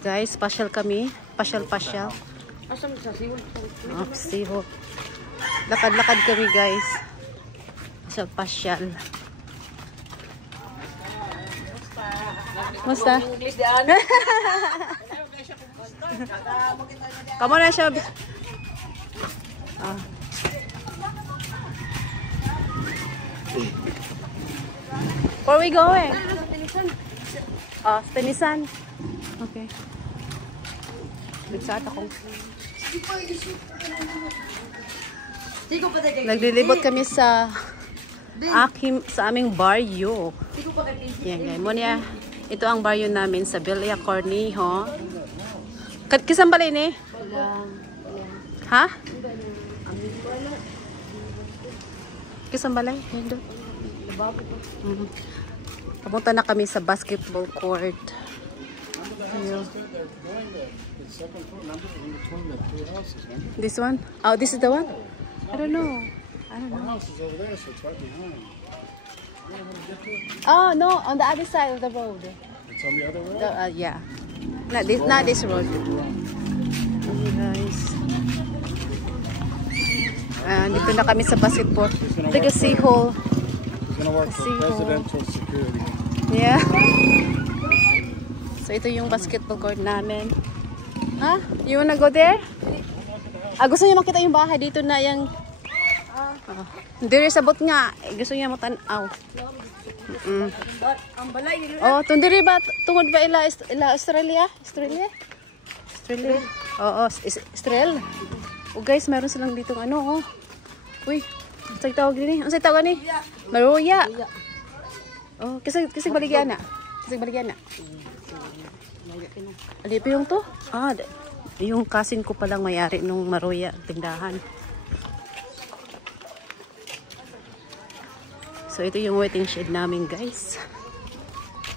Guys, pasyal kami. Pasyal. Asam sa siwol. Oh, siho. Lakad-lakad kami, guys. Pasyal. Musta? Kamu na siya. Ah. Where are we going? Ah, Tenisan. Okay. Bigsat ako. Naglilibot kami sa aming baryo. Yan, guys. Monia, ito ang baryo namin sa Villa Cornejo. Kisang balay ni? Ha? Kisang balay? Papunta na kami sa basketball court. This one? Oh, this is the one? I don't know. Oh, no, on the other side of the road. It's on the other road? Yeah. Not this road. Okay, guys. Dito na kami sa basketball. Taga Seahole. He's gonna work for presidential security. Yeah. So ito yung basketball court namin. Ha? You wanna go there? Gusto niya makita yung bahay dito na yung Diri sabot nga. Gusto niya matanaw. Ang balay nila. Oh, tundiri ba tungod ba ila Australia? Oo, Australia. Oh guys, meron silang dito ano oh. Uy, say tawag din. Ano say tawag ni? Maruya. Oh, kasi baligyan na. Alip yung to? Yung kasin ko palang may-ari nung Maruya tindahan. So ito yung waiting shed namin, guys.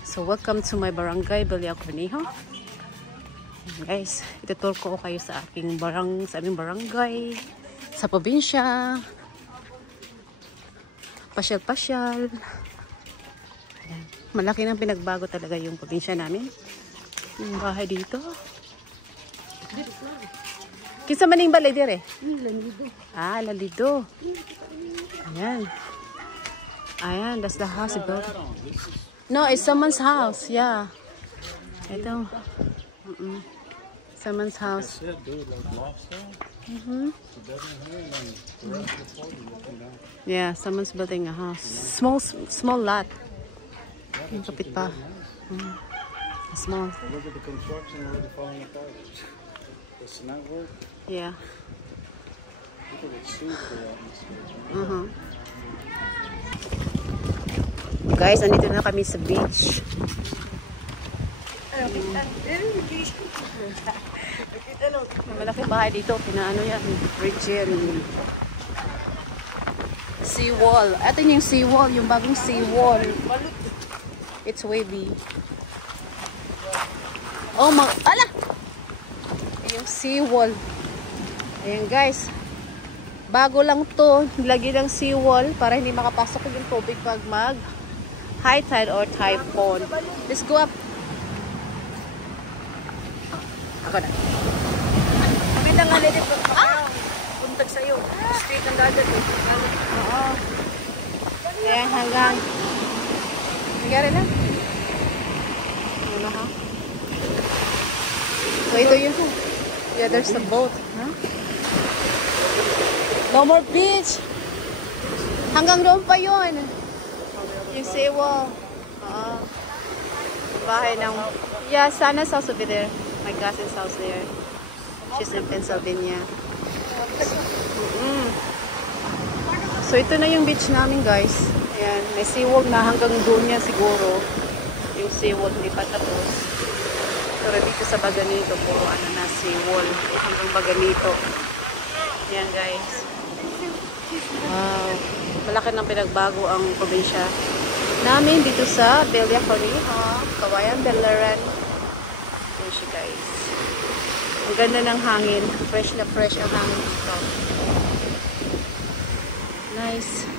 So welcome to my barangay, Villa Cornejo. Guys, itutur ko kayo sa aming barangay, sa probinsya. Pasyal. Ayan. Malaki nang pinagbago talaga yung probinsya namin. Yung bahay dito. Kinsa maning balay dire? Lalido. Lalido. Ayan, that's the house. No, it's someone's house. Yeah. Ito. Someone's house. Yeah, someone's building a house. Small lot. Yung kapit pa. Small. Look at the construction already falling apart. The cement work. Yeah. People get sued for that. Guys, nandito na kami sa beach. Malaking bahay dito. Pinaano yan? Bridge yan. Seawall. Ito yung seawall. Yung bagong seawall. It's wavy. Oh, ala! Yung seawall. Ayan guys. Bago lang to. Nilagyan ng seawall para hindi makapasok yung tubig pag mag high tide or typhoon. Let's go up. Ako na. Maganda nga nito puntag sa'yo. Street ang dagat eh. Oo. Ayan, hanggang. Nagyari na. Ano ha? So, ito yun. Yeah, there's a boat. Huh? No more beach. Hanggang doon pa yun. Yung seawall. Bahay ng... Yeah, Sana's house over there. My cousin's house there. She's in Pennsylvania. So, ito na yung beach namin, guys. Ayan, may seawall na hanggang doon yan siguro. Yung seawall, hindi pa tapos. Pero dito sa Baganito, puro ano na, seawall. Hanggang Baganito. Ayan, guys. Wow. Malaki nang pinagbago ang probinsya namin dito sa Villa Cornejo, Kawayan, Belaran. Ayan siya, guys. Ang ganda ng hangin. Fresh na fresh ang hangin dito. Nice.